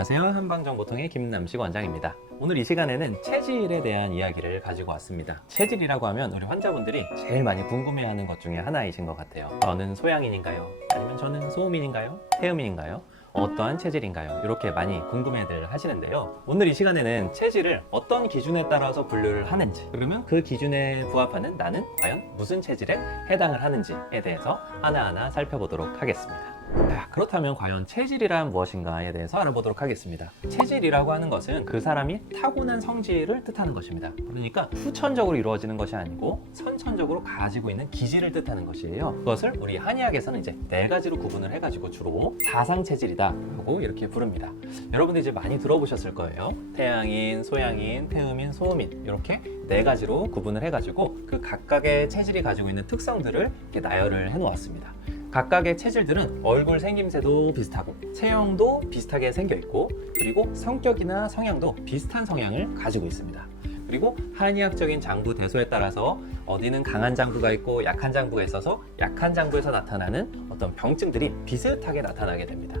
안녕하세요. 한방정보통의 김남식 원장입니다. 오늘 이 시간에는 체질에 대한 이야기를 가지고 왔습니다. 체질이라고 하면 우리 환자분들이 제일 많이 궁금해하는 것 중에 하나이신 것 같아요. 저는 소양인인가요? 아니면 저는 소음인인가요? 태음인인가요? 어떠한 체질인가요? 이렇게 많이 궁금해들 하시는데요. 오늘 이 시간에는 체질을 어떤 기준에 따라서 분류를 하는지, 그러면 그 기준에 부합하는 나는 과연 무슨 체질에 해당을 하는지에 대해서 하나하나 살펴보도록 하겠습니다. 자, 그렇다면 과연 체질이란 무엇인가에 대해서 알아보도록 하겠습니다. 체질이라고 하는 것은 그 사람이 타고난 성질을 뜻하는 것입니다. 그러니까 후천적으로 이루어지는 것이 아니고 선천적으로 가지고 있는 기질을 뜻하는 것이에요. 그것을 우리 한의학에서는 이제 네 가지로 구분을 해가지고 주로 사상 체질이다라고 이렇게 부릅니다. 여러분들 이제 많이 들어보셨을 거예요. 태양인, 소양인, 태음인, 소음인 이렇게 네 가지로 구분을 해가지고 그 각각의 체질이 가지고 있는 특성들을 이렇게 나열을 해놓았습니다. 각각의 체질들은 얼굴 생김새도 비슷하고 체형도 비슷하게 생겨 있고 그리고 성격이나 성향도 비슷한 성향을 가지고 있습니다. 그리고 한의학적인 장부 대소에 따라서 어디는 강한 장부가 있고 약한 장부가 있어서 약한 장부에서 나타나는 어떤 병증들이 비슷하게 나타나게 됩니다.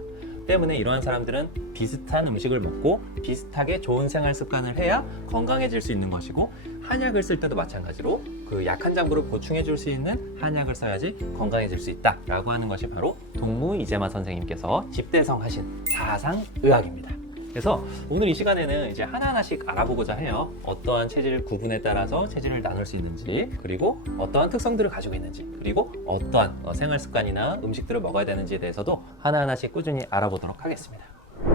때문에 이러한 사람들은 비슷한 음식을 먹고 비슷하게 좋은 생활 습관을 해야 건강해질 수 있는 것이고 한약을 쓸 때도 마찬가지로 그 약한 장부를 보충해 줄 수 있는 한약을 써야지 건강해질 수 있다라고 하는 것이 바로 동무 이재마 선생님께서 집대성하신 사상의학입니다. 그래서 오늘 이 시간에는 이제 하나하나씩 알아보고자 해요. 어떠한 체질 구분에 따라서 체질을 나눌 수 있는지, 그리고 어떠한 특성들을 가지고 있는지, 그리고 어떠한 어, 생활 습관이나 음식들을 먹어야 되는지에 대해서도 하나하나씩 꾸준히 알아보도록 하겠습니다.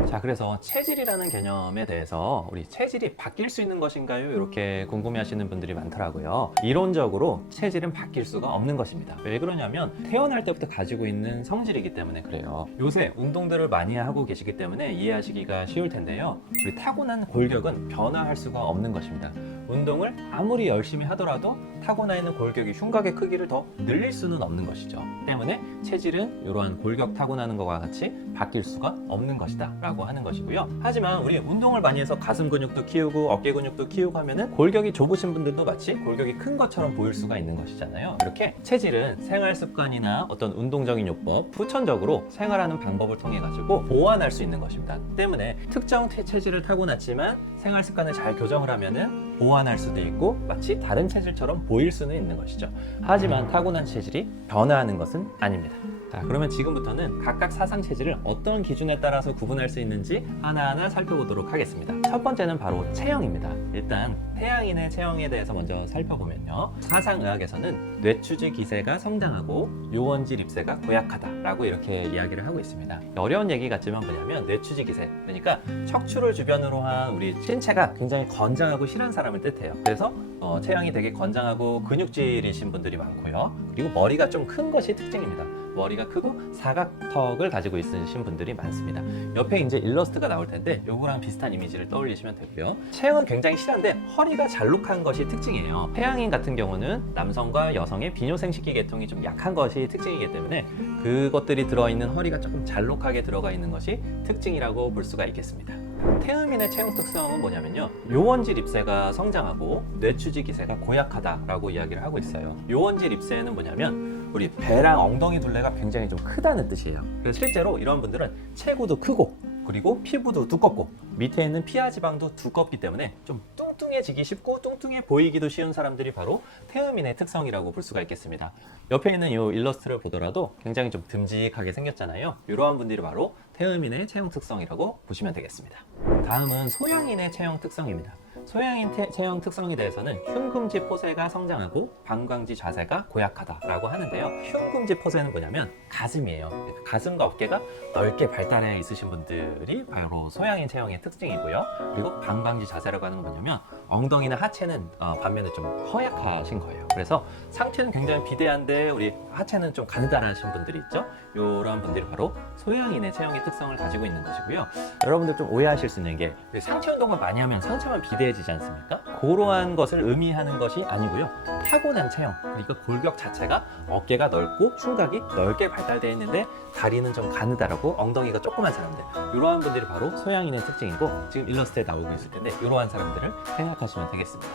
자, 그래서 체질이라는 개념에 대해서 우리 체질이 바뀔 수 있는 것인가요? 이렇게 궁금해 하시는 분들이 많더라고요. 이론적으로 체질은 바뀔 수가 없는 것입니다. 왜 그러냐면 태어날 때부터 가지고 있는 성질이기 때문에 그래요. 요새 운동들을 많이 하고 계시기 때문에 이해하시기가 쉬울 텐데요. 우리 타고난 골격은 변화할 수가 없는 것입니다. 운동을 아무리 열심히 하더라도 타고나 있는 골격이 흉곽의 크기를 더 늘릴 수는 없는 것이죠. 때문에 체질은 이러한 골격 타고나는 것과 같이 바뀔 수가 없는 것이다 라고 하는 것이고요. 하지만 우리 운동을 많이 해서 가슴 근육도 키우고 어깨 근육도 키우고 하면은 골격이 좁으신 분들도 마치 골격이 큰 것처럼 보일 수가 있는 것이잖아요. 이렇게 체질은 생활 습관이나 어떤 운동적인 요법, 후천적으로 생활하는 방법을 통해 가지고 보완할 수 있는 것입니다. 때문에 특정 체- 체질을 타고났지만 생활 습관을 잘 교정을 하면은 보완할 수도 있고 마치 다른 체질처럼 보일 수는 있는 것이죠. 하지만 타고난 체질이 변화하는 것은 아닙니다. 자, 그러면 지금부터는 각각 사상 체질을 어떤 기준에 따라서 구분할 수 있는지 하나하나 살펴보도록 하겠습니다. 첫 번째는 바로 체형입니다. 일단 태양인의 체형에 대해서 먼저 살펴보면요. 사상의학에서는 뇌추지 기세가 성장하고 요원질 입세가 고약하다라고 이렇게 이야기를 하고 있습니다. 어려운 얘기 같지만 뭐냐면 뇌추지 기세 그러니까 척추를 주변으로 한 우리 신체가 굉장히 건장하고 실한 사람을 뜻해요. 그래서 어, 체형이 되게 건장하고 근육질이신 분들이 많고요. 그리고 머리가 좀 큰 것이 특징입니다. 머리가 크고 사각턱을 가지고 있으신 분들이 많습니다. 옆에 이제 일러스트가 나올 텐데 요거랑 비슷한 이미지를 떠올리시면 되고요. 체형은 굉장히 실한데 허리가 잘록한 것이 특징이에요. 태양인 같은 경우는 남성과 여성의 비뇨생식기 계통이 좀 약한 것이 특징이기 때문에 그것들이 들어있는 허리가 조금 잘록하게 들어가 있는 것이 특징이라고 볼 수가 있겠습니다. 태음인의 체형 특성은 뭐냐면요. 요원질 입새가 성장하고 뇌추지 기세가 고약하다라고 이야기를 하고 있어요. 요원질 입새는 뭐냐면 우리 배랑 엉덩이 둘레가 굉장히 좀 크다는 뜻이에요. 그래서 실제로 이런 분들은 체구도 크고 그리고 피부도 두껍고 밑에 있는 피하 지방도 두껍기 때문에 좀 뚱뚱해지기 쉽고 뚱뚱해 보이기도 쉬운 사람들이 바로 태음인의 특성이라고 볼 수가 있겠습니다. 옆에 있는 이 일러스트를 보더라도 굉장히 좀 듬직하게 생겼잖아요. 이러한 분들이 바로 태음인의 체형 특성이라고 보시면 되겠습니다. 다음은 소양인의 체형 특성입니다. 소양인 태- 체형 특성에 대해서는 흉금지 포세가 성장하고 방광지 자세가 고약하다라고 하는데요. 흉금지 포세는 뭐냐면 가슴이에요. 가슴과 어깨가 넓게 발달해 있으신 분들이 바로 소양인 체형의 특징이고요. 그리고 방광지 자세라고 하는 건 뭐냐면 엉덩이나 하체는 어, 반면에 좀 허약하신 거예요. 그래서 상체는 굉장히 비대한데 우리 하체는 좀 가느다라신 분들이 있죠. 이런 분들이 바로 소양인의 체형의 특성을 가지고 있는 것이고요. 여러분들 좀 오해하실 수 있는 게 상체 운동을 많이 하면 상체만 비대해지지 않습니까? 그러한 것을 의미하는 것이 아니고요. 타고난 체형, 그러니까 골격 자체가 어깨가 넓고 흉곽이 넓게 발달되어 있는데 다리는 좀 가느다라고 엉덩이가 조그만 사람들 이러한 분들이 바로 소양인의 특징이고 지금 일러스트에 나오고 있을 텐데 이러한 사람들을 생각하시면 되겠습니다.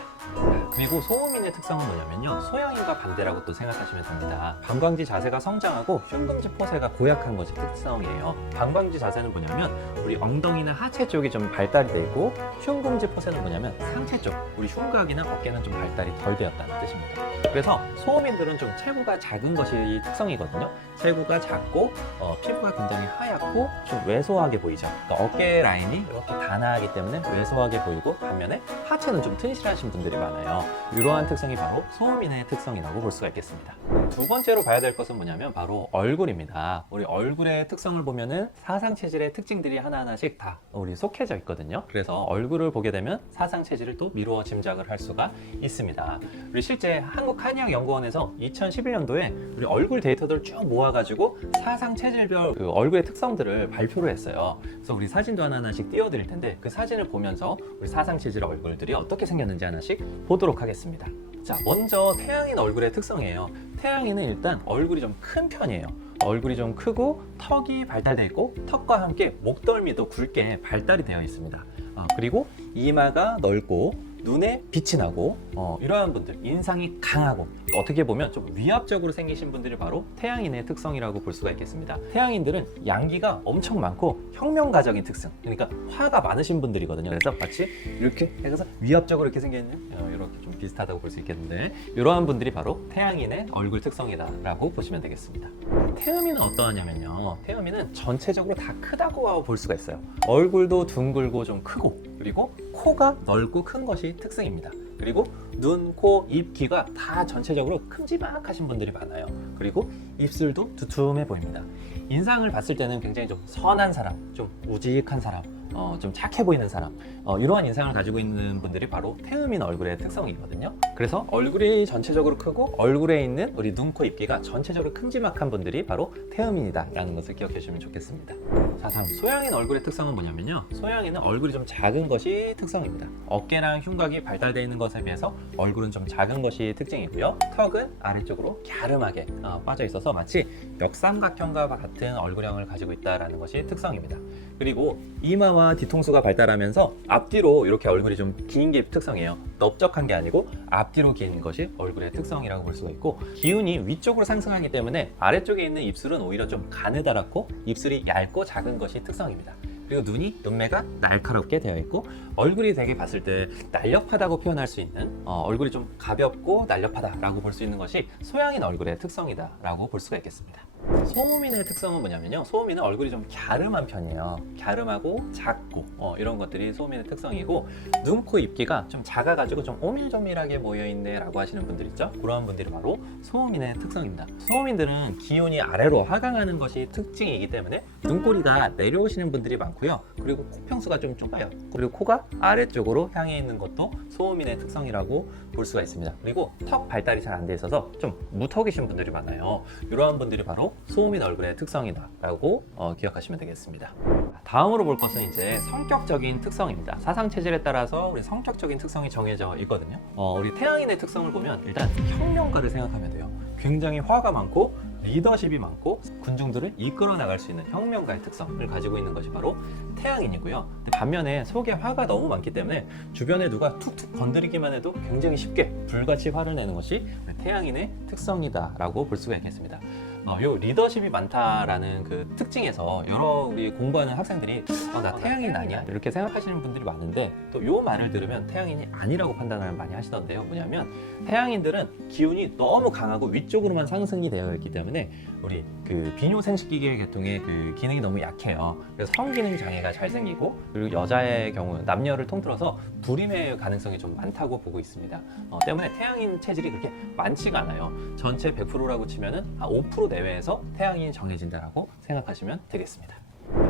그리고 소음인 의 특성은 뭐냐면요. 소양인과 반대라고 또 생각하시면 됩니다. 방광지 자세가 성장하고 흉금지 포세가 고약한 것이 특성이에요. 방광지 자세는 뭐냐면 우리 엉덩이나 하체 쪽이 좀 발달이 되고 흉금지 포세는 뭐냐면 상체 쪽, 우리 흉곽이나 어깨는 좀 발달이 덜 되었다는 뜻입니다. 그래서 소음인들은 좀 체구가 작은 것이 특성이거든요. 체구가 작고 어, 피부가 굉장히 하얗고 좀 왜소하게 보이죠. 그러니까 어깨 라인이 이렇게 단아하기 때문에 왜소하게 보이고 반면에 하체는 좀 튼실하신 분들이 많아요. 이러한 특성이 바로 소음인의 특성이라고 볼 수가 있겠습니다. 두 번째로 봐야 될 것은 뭐냐면 바로 얼굴입니다. 우리 얼굴의 특성을 보면은 사상 체질의 특징들이 하나하나씩 다 우리 속해져 있거든요. 그래서 얼굴을 보게 되면 사상 체질을 또 미루어 짐작을 할 수가 있습니다. 우리 실제 한국 한의학 연구원에서 2011년도에 우리 얼굴 데이터들을 쭉 모아가지고 사상 체질별 그 얼굴의 특성들을 발표를 했어요. 그래서 우리 사진도 하나하나씩 띄워드릴 텐데 그 사진을 보면서 우리 사상 체질 얼굴들이 어떻게 생겼는지 하나씩 보도록 하겠습니다. 자, 먼저 태양인 얼굴의 특성이에요. 태양인은 일단 얼굴이 좀 큰 편이에요. 얼굴이 좀 크고 턱이 발달되어 있고 턱과 함께 목덜미도 굵게 발달이 되어 있습니다. 아, 그리고 이마가 넓고 눈에 빛이 나고 어, 이러한 분들 인상이 강하고 어떻게 보면 좀 위압적으로 생기신 분들이 바로 태양인의 특성이라고 볼 수가 있겠습니다. 태양인들은 양기가 엄청 많고 혁명가적인 특성 그러니까 화가 많으신 분들이거든요. 그래서 마치 이렇게 해서 위압적으로 이렇게 생겨있는 어, 이렇게 좀 비슷하다고 볼 수 있겠는데 이러한 분들이 바로 태양인의 얼굴 특성이다 라고 보시면 되겠습니다. 태음인은 어떠하냐면요. 태음인은 전체적으로 다 크다고 볼 수가 있어요. 얼굴도 둥글고 좀 크고 그리고 코가 넓고 큰 것이 특징입니다. 그리고 눈, 코, 입, 귀가 다 전체적으로 큼지막하신 분들이 많아요. 그리고 입술도 두툼해 보입니다. 인상을 봤을 때는 굉장히 좀 선한 사람, 좀 우직한 사람, 어, 좀 착해 보이는 사람 어, 이러한 인상을 가지고 있는 분들이 바로 태음인 얼굴의 특성이거든요 그래서 얼굴이 전체적으로 크고 얼굴에 있는 우리 눈, 코, 입기가 전체적으로 큼지막한 분들이 바로 태음인이다 라는 것을 기억해 주시면 좋겠습니다 자 다음. 소양인 얼굴의 특성은 뭐냐면요. 소양인은 얼굴이 좀 작은 것이 특성입니다. 어깨랑 흉곽이 발달되어 있는 것에 비해서 얼굴은 좀 작은 것이 특징이고요. 턱은 아래쪽으로 갸름하게 어, 빠져 있어서 마치 역삼각형과 같은 얼굴형을 가지고 있다는 것이 특성입니다. 그리고 이마와 뒤통수가 발달하면서 앞뒤로 이렇게 얼굴이 좀 긴 게 특성이에요. 넓적한 게 아니고 앞뒤로 긴 것이 얼굴의 특성이라고 볼 수가 있고 기운이 위쪽으로 상승하기 때문에 아래쪽에 있는 입술은 오히려 좀 가느다랗고 입술이 얇고 작은 것이 특성입니다. 그리고 눈이 눈매가 날카롭게 되어 있고 얼굴이 되게 봤을 때 날렵하다고 표현할 수 있는 어, 얼굴이 좀 가볍고 날렵하다라고 볼 수 있는 것이 소양인 얼굴의 특성이다라고 볼 수가 있겠습니다. 소음인의 특성은 뭐냐면요. 소음인은 얼굴이 좀 갸름한 편이에요. 갸름하고 작고 어, 이런 것들이 소음인의 특성이고 눈, 코, 입기가 좀 작아가지고 좀 오밀조밀하게 모여있네라고 하시는 분들 있죠. 그런 분들이 바로 소음인의 특성입니다. 소음인들은 기운이 아래로 하강하는 것이 특징이기 때문에 눈꼬리가 내려오시는 분들이 많고 요. 그리고 코 평수가 좀 좁아요. 그리고 코가 아래쪽으로 향해 있는 것도 소음인의 특성이라고 볼 수가 있습니다. 그리고 턱 발달이 잘 안 돼 있어서 좀 무턱이신 분들이 많아요. 이러한 분들이 바로 소음인 얼굴의 특성이다라고 어, 기억하시면 되겠습니다. 다음으로 볼 것은 이제 성격적인 특성입니다. 사상 체질에 따라서 우리 성격적인 특성이 정해져 있거든요. 어, 우리 태양인의 특성을 보면 일단 혁명가를 생각하면 돼요. 굉장히 화가 많고 리더십이 많고 군중들을 이끌어 나갈 수 있는 혁명가의 특성을 가지고 있는 것이 바로 태양인이고요. 반면에 속에 화가 너무 많기 때문에 주변에 누가 툭툭 건드리기만 해도 굉장히 쉽게 불같이 화를 내는 것이 태양인의 특성이다라고 볼 수가 있겠습니다. 어, 요 리더십이 많다라는 그 특징에서 여러 우리 공부하는 학생들이 어, 나 태양인 아니야 이렇게 생각하시는 분들이 많은데 또 요 말을 들으면 태양인이 아니라고 판단을 많이 하시던데요. 뭐냐면 태양인들은 기운이 너무 강하고 위쪽으로만 상승이 되어 있기 때문에 우리 그 비뇨생식기계 계통의 그 기능이 너무 약해요. 그래서 성기능 장애가 잘 생기고 그리고 여자의 경우 남녀를 통틀어서 불임의 가능성이 좀 많다고 보고 있습니다. 어, 때문에 태양인 체질이 그렇게 많지가 않아요. 전체 100%라고 치면은 한5% 내외에서 태양인이 정해진다라고 생각하시면 되겠습니다.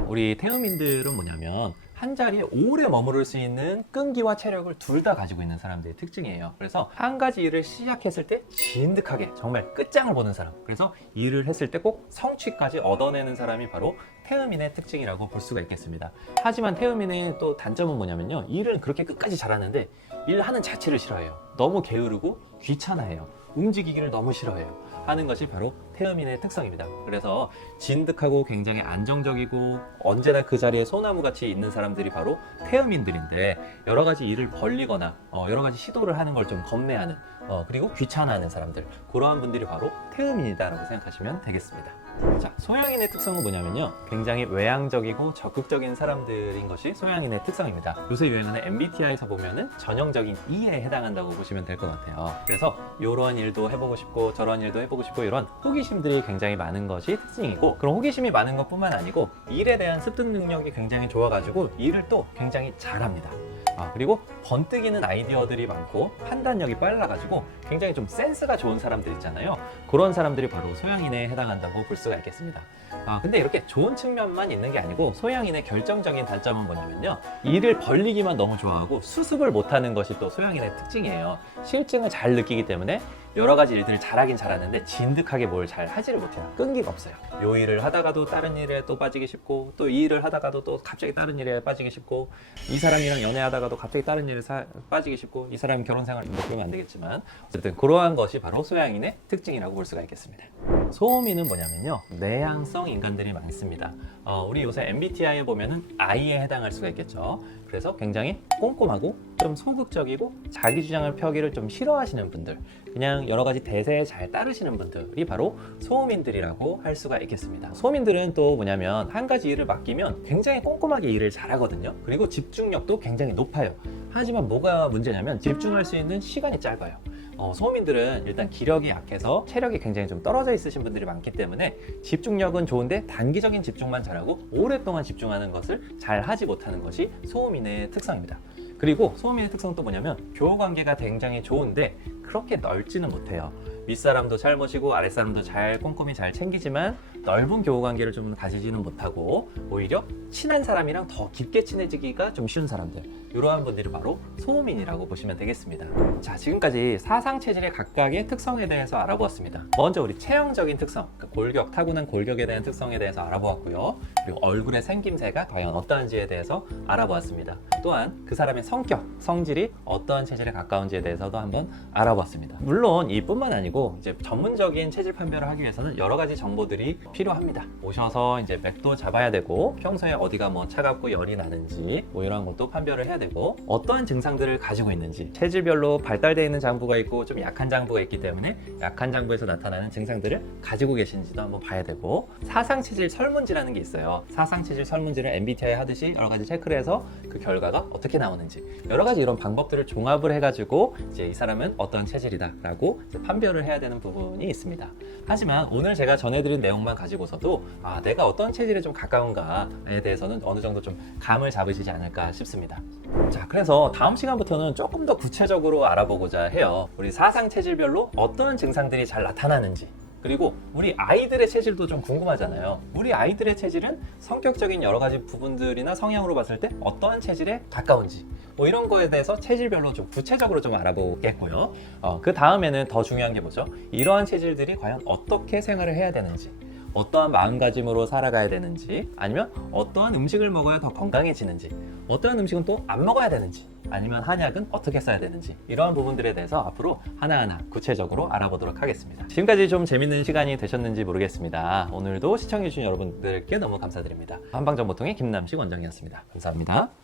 우리 태음인들은 뭐냐면 한 자리에 오래 머무를 수 있는 끈기와 체력을 둘 다 가지고 있는 사람들의 특징이에요. 그래서 한 가지 일을 시작했을 때 진득하게 정말 끝장을 보는 사람. 그래서 일을 했을 때 꼭 성취까지 얻어내는 사람이 바로 태음인의 특징이라고 볼 수가 있겠습니다. 하지만 태음인의 또 단점은 뭐냐면요. 일을 그렇게 끝까지 잘하는데 일하는 자체를 싫어해요. 너무 게으르고 귀찮아해요. 움직이기를 너무 싫어해요. 하는 것이 바로 태음인의 특성입니다. 그래서 진득하고 굉장히 안정적이고 언제나 그 자리에 소나무 같이 있는 사람들이 바로 태음인들인데 여러 가지 일을 벌리거나 어, 여러 가지 시도를 하는 걸 좀 겁내하는 어, 그리고 귀찮아하는 사람들 그러한 분들이 바로 태음인이다라고 생각하시면 되겠습니다. 자, 소양인의 특성은 뭐냐면요. 굉장히 외향적이고 적극적인 사람들인 것이 소양인의 특성입니다. 요새 유행하는 MBTI에서 보면은 전형적인 E에 해당한다고 보시면 될 것 같아요. 그래서 이런 일도 해보고 싶고 저런 일도 해보고 싶고 이런 호기 심들이 굉장히 많은 것이 특징이고 그런 호기심이 많은 것뿐만 아니고 일에 대한 습득 능력이 굉장히 좋아가지고 일을 또 굉장히 잘합니다. 아, 그리고 번뜩이는 아이디어들이 많고 판단력이 빨라가지고 굉장히 좀 센스가 좋은 사람들 있잖아요. 그런 사람들이 바로 소양인에 해당한다고 볼 수가 있겠습니다. 아, 근데 이렇게 좋은 측면만 있는 게 아니고 소양인의 결정적인 단점은 뭐냐면요. 일을 벌리기만 너무 좋아하고 수습을 못하는 것이 또 소양인의 특징이에요. 실증을 잘 느끼기 때문에 여러 가지 일들을 잘하긴 잘하는데 진득하게 뭘 잘 하지를 못해요. 끈기가 없어요. 요 일을 하다가도 다른 일에 또 빠지기 쉽고 또 이 일을 하다가도 또 갑자기 다른 일에 빠지기 쉽고 이 사람이랑 연애하다가도 갑자기 다른 일에 사- 빠지기 쉽고 이 사람이 결혼 생활 뭐 그러면 안 되겠지만 어쨌든 그러한 것이 바로 소양인의 특징이라고 볼 수가 있겠습니다. 소음인은 뭐냐면요 내향성 인간들이 많습니다. 어, 우리 요새 MBTI에 보면은 I에 해당할 수가 있겠죠. 그래서 굉장히 꼼꼼하고 좀 소극적이고 자기 주장을 펴기를 좀 싫어하시는 분들, 그냥 여러 가지 대세에 잘 따르시는 분들이 바로 소음인들이라고 할 수가 있겠습니다. 소음인들은 또 뭐냐면 한 가지 일을 맡기면 굉장히 꼼꼼하게 일을 잘하거든요. 그리고 집중력도 굉장히 높아요. 하지만 뭐가 문제냐면 집중할 수 있는 시간이 짧아요. 어, 소음인들은 일단 기력이 약해서 체력이 굉장히 좀 떨어져 있으신 분들이 많기 때문에 집중력은 좋은데 단기적인 집중만 잘하고 오랫동안 집중하는 것을 잘 하지 못하는 것이 소음인의 특성입니다. 그리고 소음인의 특성은 또 뭐냐면 교우 관계가 굉장히 좋은데 그렇게 넓지는 못해요. 윗사람도 잘 모시고 아랫사람도 잘 꼼꼼히 잘 챙기지만 넓은 교우 관계를 좀 가지지는 못하고 오히려 친한 사람이랑 더 깊게 친해지기가 좀 쉬운 사람들 이러한 분들이 바로 소음인이라고 보시면 되겠습니다. 자 지금까지 사상 체질의 각각의 특성에 대해서 알아보았습니다. 먼저 우리 체형적인 특성, 그러니까 골격 타고난 골격에 대한 특성에 대해서 알아보았고요. 그리고 얼굴의 생김새가 과연 어떠한지에 대해서 알아보았습니다. 또한 그 사람의 성격, 성질이 어떠한 체질에 가까운지에 대해서도 한번 알아보았습니다. 물론 이뿐만 아니고 이제 전문적인 체질 판별을 하기 위해서는 여러 가지 정보들이 필요합니다. 오셔서 이제 맥도 잡아야 되고 평소에 어디가 뭐 차갑고 열이 나는지 뭐 이런 것도 판별을 해야 되고 어떠한 증상들을 가지고 있는지 체질별로 발달되어 있는 장부가 있고 좀 약한 장부가 있기 때문에 약한 장부에서 나타나는 증상들을 가지고 계신지도 한번 봐야 되고 사상 체질 설문지라는 게 있어요. 사상 체질 설문지를 MBTI 하듯이 여러 가지 체크를 해서 그 결과가 어떻게 나오는지 여러 가지 이런 방법들을 종합을 해가지고 이제 이 사람은 어떤 체질이다라고 판별을 해야 되는 부분이 있습니다. 하지만 오늘 제가 전해드린 내용만 가지고서도 아 내가 어떤 체질에 좀 가까운가에 대해서는 어느 정도 좀 감을 잡으시지 않을까 싶습니다. 자, 그래서 다음 시간부터는 조금 더 구체적으로 알아보고자 해요. 우리 사상 체질별로 어떤 증상들이 잘 나타나는지. 그리고 우리 아이들의 체질도 좀 궁금하잖아요. 우리 아이들의 체질은 성격적인 여러 가지 부분들이나 성향으로 봤을 때 어떠한 체질에 가까운지 뭐 이런 거에 대해서 체질별로 좀 구체적으로 좀 알아보겠고요. 어, 그 다음에는 더 중요한 게 뭐죠? 이러한 체질들이 과연 어떻게 생활을 해야 되는지 어떠한 마음가짐으로 살아가야 되는지 아니면 어떠한 음식을 먹어야 더 건강해지는지 어떠한 음식은 또 안 먹어야 되는지 아니면 한약은 어떻게 써야 되는지 이러한 부분들에 대해서 앞으로 하나하나 구체적으로 알아보도록 하겠습니다. 지금까지 좀 재밌는 시간이 되셨는지 모르겠습니다. 오늘도 시청해주신 여러분들께 너무 감사드립니다. 한방정보통의 김남식 원장이었습니다. 감사합니다.